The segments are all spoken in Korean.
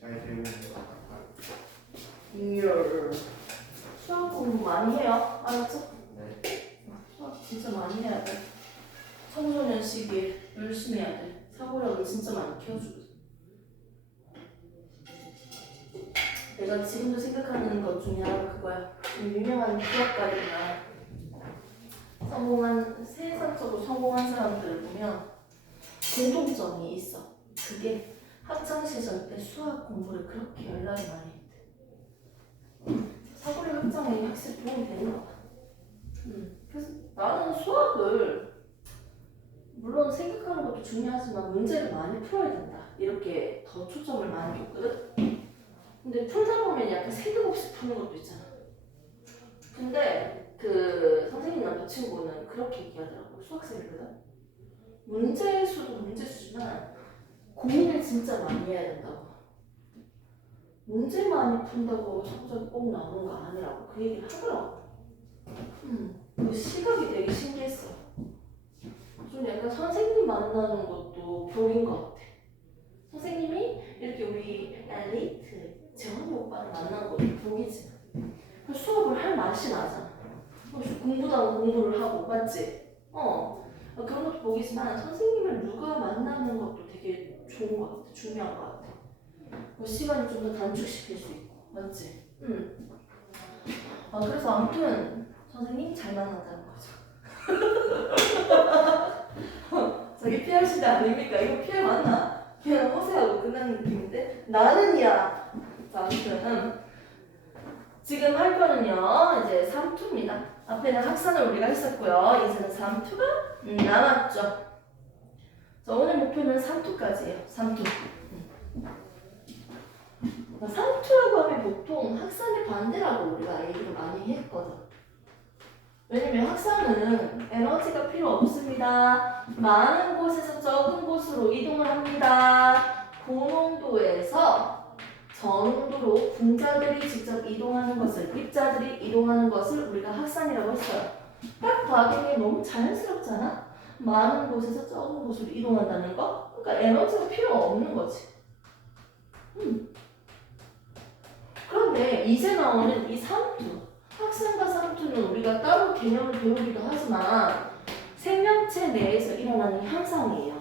잘 되고 있는 것 같아요. 수학 공부 많이 해요. 알았죠? 네. 수학 진짜 많이 해야 돼. 청소년 시기에 열심히 해야 돼. 사고력을 진짜 많이 키워주거든. 내가 지금도 생각하는 것 중에 하나가 그거야. 좀 유명한 기업가들이나 성공한, 세상적으로 성공한 사람들을 보면 공통점이 있어. 그게 학창시절 때 수학 공부를 그렇게 열나게 많이 했대. 사고력 확장에 확실히 도움이 되는 것 같아. 그래서 나는 수학을 물론 생각하는 것도 중요하지만 문제를 많이 풀어야 된다. 이렇게 더 초점을 많이 뒀거든. 근데 풀다 보면 약간 새도 없이 푸는 것도 있잖아. 근데 그 선생님 남자친구는 그렇게 얘기하더라고. 수학생이거든. 문제수도 문제수지만 고민을 진짜 많이 해야 된다고. 문제 많이 푼다고 성적이 꼭 나오는 거 아니라고 그 얘기를 하더라고. 그 시각이 되게 신기했어. 좀 약간 선생님 만나는 것도 복인 것 같아. 선생님이 이렇게 우리 엘리트 재원이 오빠를 만난 것도 복이지. 수업을 할 맛이 나잖아. 공부도 하고 공부를 하고 맞지? 그런 것도 복이지만 선생님을 누가 만나는 것도 되게 좋은 것 같아. 중요한 것 같아. 시간을 좀 더 단축시킬 수 있고 맞지? 그래서 아무튼 선생님 잘 만난다는 거죠. 저게 PR 시대 아닙니까? 이거 PR 맞나? 그냥 허세하고 끝나는 느낌인데 나는야. 자, 아무튼 지금 할 거는요 이제 3투입니다. 앞에는 학산을 우리가 했었고요. 이제는 3투가 남았죠. 자, 오늘 목표는 3투까지예요. 3투. 3투라고 하면 보통 학산의 반대라고 우리가 얘기를 많이 했거든. 왜냐면 학산은 에너지가 필요 없습니다. 많은 곳에서 적은 곳으로 이동을 합니다. 고농도에서 저농도로 분자들이 직접 이동하는 것을, 입자들이 이동하는 것을 우리가 학산이라고 했어요. 딱 봐도 너무 자연스럽잖아? 많은 곳에서 적은 곳으로 이동한다는 거? 그러니까 에너지가 필요 없는 거지. 그런데 이제 나오는 이 3투, 학산과 3투는 우리가 따로 개념을 배우기도 하지만 생명체 내에서 일어나는 현상이에요.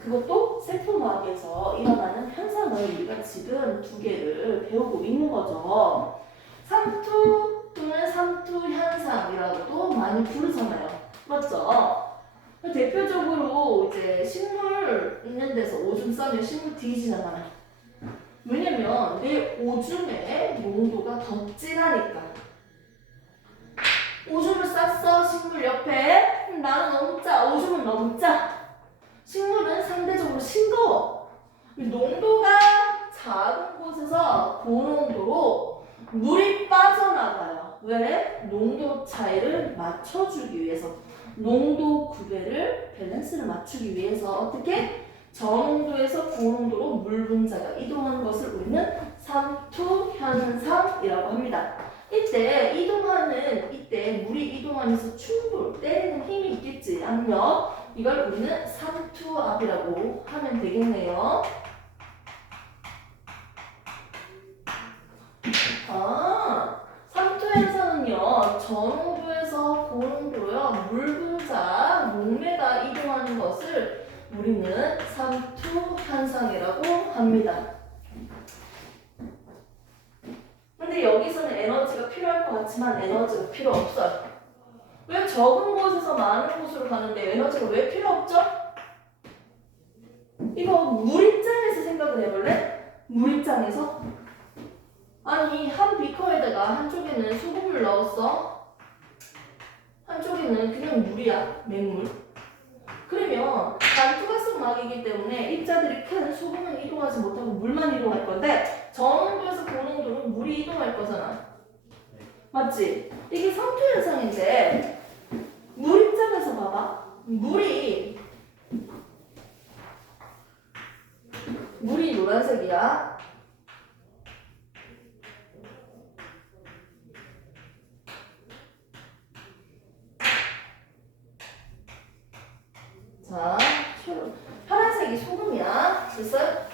그것도 세포과학에서 일어나는 현상을 우리가 지금 두 개를 배우고 있는 거죠. 3투 또는 3투 현상이라고도 많이 부르잖아요. 맞죠? 대표적으로 이제 식물 있는 데서 오줌 싸면 식물 뒤지잖아요. 왜냐면 내 오줌의 농도가 더 진하니까. 오줌을 쌌어 식물 옆에. 나는 너무 짜. 오줌은 너무 짜. 식물은 상대적으로 싱거워. 농도가 작은 곳에서 고농도로 물이 빠져나가요. 왜? 농도 차이를 맞춰주기 위해서. 농도 구배를 밸런스를 맞추기 위해서 어떻게? 저농도에서 고농도로 물 분자가 이동하는 것을 우리는 3투 현상이라고 합니다. 이때 물이 이동하면서 충돌, 때리는 힘이 있겠지. 압력. 이걸 우리는 3투압이라고 하면 되겠네요. 3투 현상은요, 저농도에서 고농도로요, 물 분자, 목매가 이동하는 것을 우리는 3투 현상이라고 합니다. 근데 여기서는 에너지가 필요할 것 같지만 에너지가 필요 없어요. 왜 적은 곳에서 많은 곳으로 가는데 에너지가 왜 필요 없죠? 이거 물 입장에서 생각을 해볼래? 물 입장에서? 아니 한 비커에다가 한쪽에는 소금을 넣었어. 한쪽에는 그냥 물이야. 맹물. 그러면 난투가성막이기 때문에 입자들이 큰 소금은 이동하지 못하고 물만 이동할 건데 저농도에서 고농도로 물이 이동할 거잖아. 맞지? 이게 3투 현상인데 물 입장에서 봐봐. 물이 노란색이야. 자, 파란색이 소금이야. 됐어요?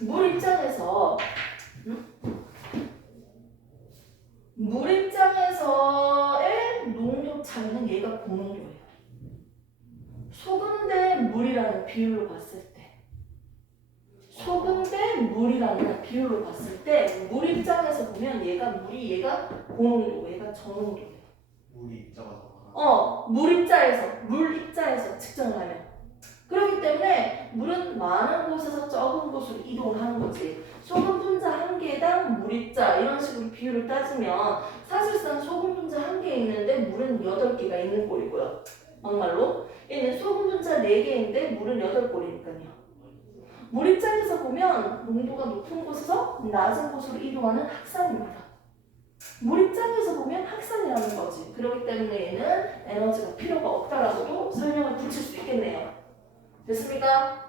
물 입장에서 물 입장에서의 농도 차이는 얘가 고농도예요. 소금 대 물이라는 비율로 봤을 때, 소금 대 물이라는 비율로 봤을 때, 물 입장에서 보면 얘가 물이 얘가 고농도, 얘가 저농도예요. 물이 입자가 더 많아. 물 입자에서 측정을 하면. 그렇기 때문에 물은 많은 곳에서 적은 곳으로 이동을 하는 거지. 소금 분자 한 개당 물 입자 이런 식으로 비율을 따지면 사실상 소금 분자 한 개 있는데 물은 8개가 있는 꼴이고요. 막말로 얘는 소금 분자 4개인데 물은 8꼴이니까요. 물 입장에서 보면 농도가 높은 곳에서 낮은 곳으로 이동하는 확산입니다. 물 입장에서 보면 확산이라는 거지. 그렇기 때문에 얘는 에너지가 필요가 없다라고도 설명을 붙일 수 있겠네요. 됐습니까?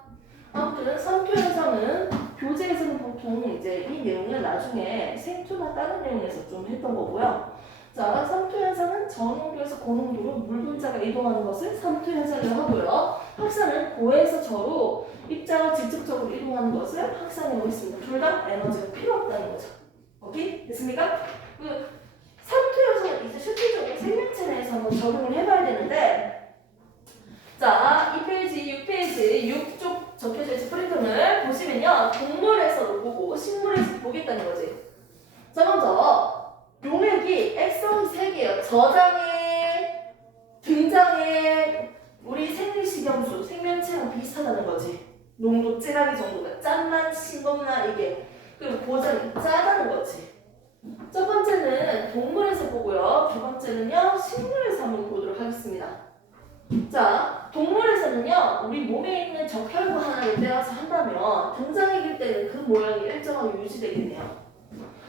아무튼 삼투 현상은 교재에서는 보통 이제 이 내용을 나중에 생투나 다른 내용에서 좀 했던 거고요. 자, 삼투 현상은 저농도에서 고농도로 물 분자가 이동하는 것을 삼투 현상이라고 하고요. 확산은 고에서 저로 입자가 직접적으로 이동하는 것을 확산이라고 했습니다. 둘 다 에너지가 필요 없다는 거죠. 오케이? 됐습니까? 그 삼투 현상은 이제 실질적으로 생명체 내에서 한번 적용을 해봐야 되는데, 자, 2페이지, 6페이지, 6쪽 적혀져 있는 프린트를 보시면요. 동물에서도 보고 식물에서도 보겠다는 거지. 자, 먼저 용액이 액성이 3개예요. 저장에, 등장에, 우리 생리식염수, 생명체랑 비슷하다는 거지. 농도 진하기 정도가 짠만 싱겁나 이게. 그리고 고장이 짜다는 거지. 첫 번째는 동물에서 보고요. 두 번째는요. 식물에서 한번 보도록 하겠습니다. 자, 동물에서는요, 우리 몸에 있는 적혈구 하나를 떼어서 한다면 등장액일 때는 그 모양이 일정하게 유지되겠네요.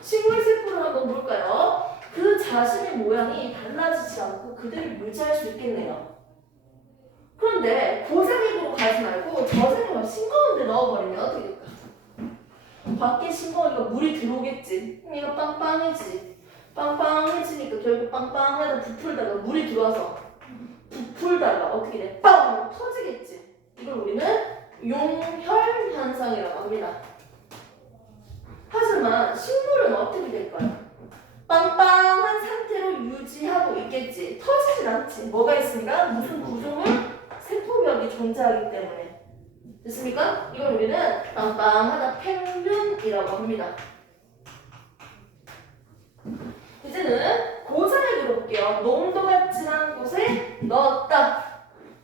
식물 세포를 한번 볼까요? 그 자신의 모양이 달라지지 않고 그대로 유지할 수 있겠네요. 그런데 고장액으로 가지 말고 저장액을 싱거운 데 넣어버리면 어떻게 될까? 밖에 싱거우니까 물이 들어오겠지. 얘가 빵빵해지. 빵빵해지니까 결국 빵빵하다 부풀다가 물이 들어와서 부풀다가 어떻게 돼? 빵! 터지겠지. 이걸 우리는 용혈 현상이라고 합니다. 하지만 식물은 어떻게 될까요? 빵빵한 상태로 유지하고 있겠지. 터지진 않지. 뭐가 있습니까? 무슨 구조물? 세포벽이 존재하기 때문에. 됐습니까? 이걸 우리는 빵빵하다 팽륜이라고 합니다. 이제는 고장액으로 볼게요. 농도가 진한 곳에 넣었다.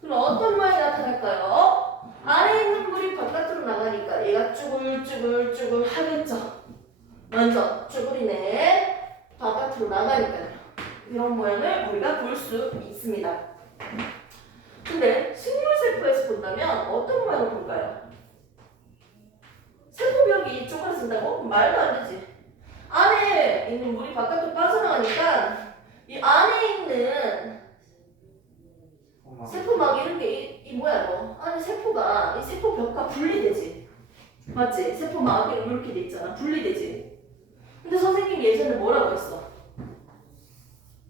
그럼 어떤 모양이 나타날까요? 안에 있는 물이 바깥으로 나가니까 얘가 쭈글쭈글쭈글 하겠죠. 먼저 쭈글이네. 바깥으로 나가니까요. 이런 모양을 우리가 볼 수 있습니다. 근데 식물 세포에서 본다면 어떤 모양을 볼까요? 세포벽이 쪼그라진다고? 말도 안 되지. 안에 있는 물이 바깥으로 빠져나가니까 이 안에 있는 세포막 이런 게 이 뭐야 이거? 안에 세포가 이 세포벽과 분리되지. 맞지? 세포막이 이렇게 돼 있잖아. 분리되지. 근데 선생님이 예전에 뭐라고 했어?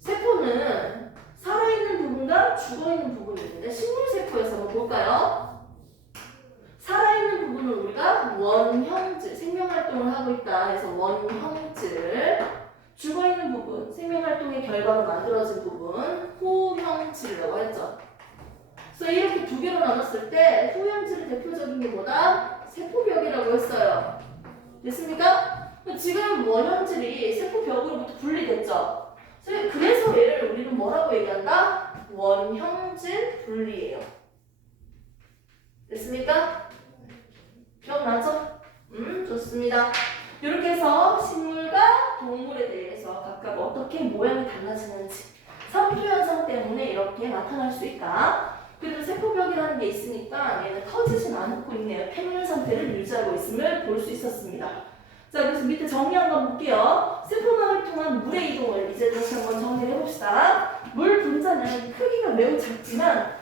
세포는 살아있는 부분과 죽어있는 부분이 있는데 식물 세포에서 한번 볼까요? 살아있는 부분은 우리가 원형질, 생명활동을 하고 있다 해서 원형질, 죽어있는 부분, 생명활동의 결과로 만들어진 부분, 후형질이라고 했죠. 그래서 이렇게 두 개로 나눴을 때 후형질의 대표적인 게 뭐다? 세포벽이라고 했어요. 됐습니까? 지금 원형질이 세포벽으로부터 분리됐죠. 그래서 얘를 우리는 뭐라고 얘기한다? 원형질 분리예요. 됐습니까? 기억나죠? 좋습니다. 이렇게 해서 식물과 동물에 대해서 각각 어떻게 모양이 달라지는지 삼투 현상 때문에 이렇게 나타날 수 있다. 그래도 세포벽이라는 게 있으니까 얘는 터지진 않고 있네요. 팽륜 상태를 유지하고 있음을 볼 수 있었습니다. 자, 그래서 밑에 정리 한번 볼게요. 세포막을 통한 물의 이동을 이제 다시 한번 정리를 해봅시다. 물 분자는 크기가 매우 작지만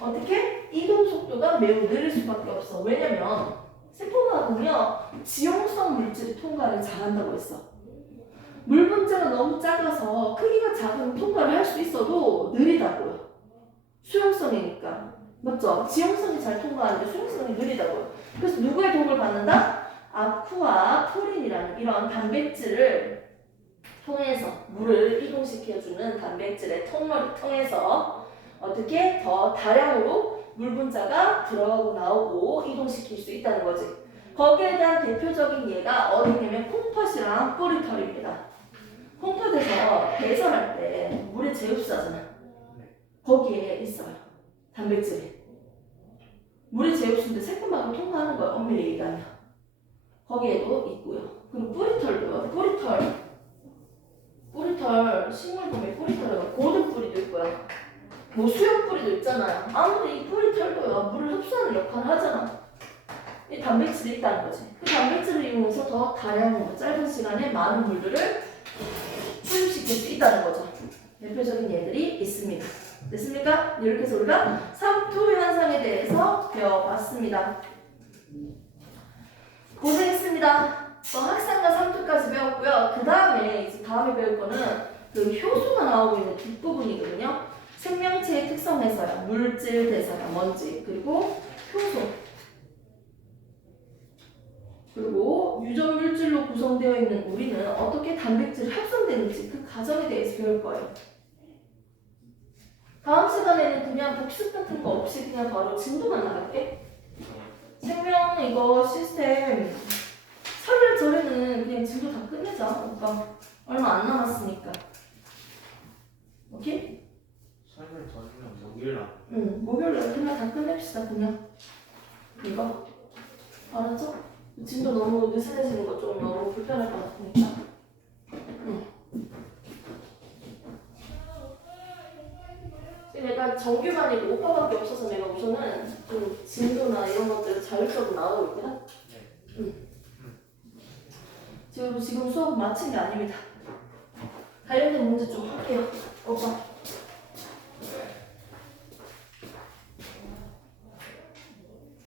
어떻게? 이동 속도가 매우 느릴 수밖에 없어. 왜냐면 세포막은요 지용성 물질이 통과를 잘한다고 했어. 물 분자가 너무 작아서 크기가 작으면 통과를 할 수 있어도 느리다고요. 수용성이니까. 맞죠? 지용성이 잘 통과하는데 수용성이 느리다고요. 그래서 누구의 도움을 받는다? 우리가 푸린이라는 이런 단백질을 통해서 물을 이동시켜주는 단백질의 통로를 통해서 어떻게 더 다량으로 물 분자가 들어가고 나오고 이동시킬 수 있다는 거지. 거기에 대한 대표적인 예가 어디냐면 콩팥이랑 뿌리털입니다. 콩팥에서 배설할 때 물의 제흡수하잖아. 거기에 있어요. 단백질이. 물의 제흡수인데 새콤하게 통과하는 거야. 엄밀히 얘기하면. 거기에도 있고요. 그리고 뿌리털도요. 뿌리털 식물금의 뿌리털은 고든 뿌리도 있고요. 뭐 수염 뿌리도 있잖아요. 아무튼 이 뿌리털도요. 물을 흡수하는 역할을 하잖아. 이 단백질이 있다는 거지. 그 단백질을 이용해서 더 다량으로 짧은 시간에 많은 물들을 수입시킬 수 있다는 거죠. 대표적인 예들이 있습니다. 됐습니까? 이렇게 해서 우리가 삼투 현상에 대해서 배워봤습니다. 고생했습니다. 학산과 삼투까지 배웠고요. 그 다음에 이제 다음에 배울 거는 그 효소가 나오고 있는 뒷부분이거든요. 생명체의 특성에서요. 물질 대사량, 먼지, 그리고 효소. 그리고 유전 물질로 구성되어 있는 우리는 어떻게 단백질이 합성되는지 그 과정에 대해서 배울 거예요. 다음 시간에는 그냥 복습 같은 거 없이 그냥 바로 진도만 나갈게. 생명 이거 시스템 3일 전에는 그냥 진도 다 끝내자. 오빠 얼마 안 남았으니까. 오케이? 3일 전이면 목요일 날. 응, 목요일날 그냥 다 끝냅시다. 그냥 이거 알았죠? 진도 너무 느슨해지는 거 좀 너무 불편할 것 같으니까. 응. 내가 정규반이고 오빠밖에 없어서 내가 우선은 좀 진도나 이런 것들을 자율적으로 나오고 있거든? 네. 응. 지금 수업 마친 게 아닙니다. 관련된 문제 좀 할게요. 오빠.